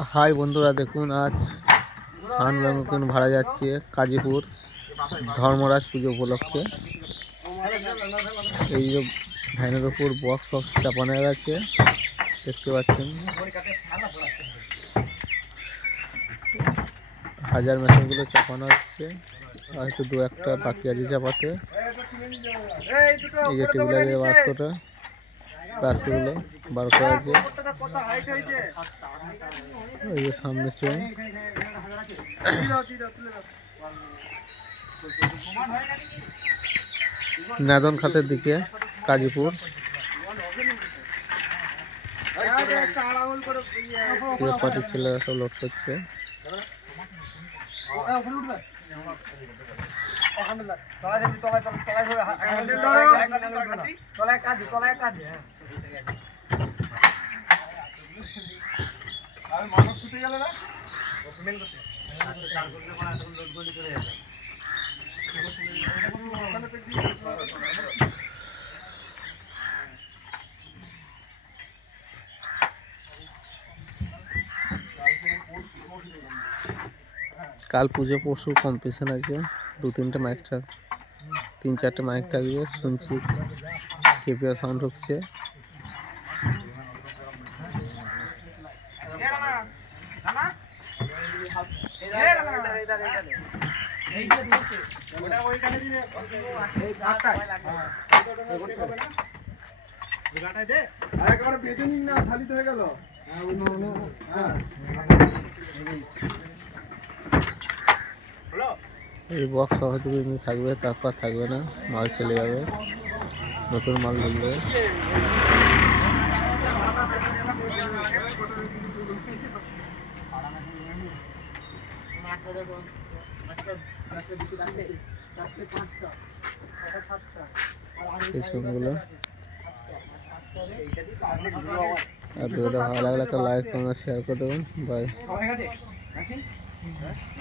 High বন্ধুরা, দেখুন আজ সানবাঙ্গন ভাড়া যাচ্ছে কাজীপুর ধর্মরাজ পুজো উপলক্ষে। এই যে ভ্যানের উপর বক্স ফক্স চাপানো গেছে, দেখতে পাচ্ছেন। হাজার মেশিনগুলো চাপানো হচ্ছে, হয়তো দু একটা বাকি আছে চাপাতে। এই যে টেবিলের বাস্কগুলো বার করা আছে। এই যে সামনে চুন নাদন খাতের দিকে কাজীপুর পার্টির ছেলেরা সব লোড করছে। কাল পুজো পরশু কম্পিটিশন আছে, তিন চারটে মাইক থাকবে। শুনছি কেপিআর সাউন্ড হচ্ছে। এই বক্স হয়তো থাকবে, তারপর থাকবে না, মাল চলে যাবে, নতুন মাল ঢুকবে। আর ভিডিওটা ভালো লাগলে একটা লাইক কমেন্ট শেয়ার করে দেবেন। বাই।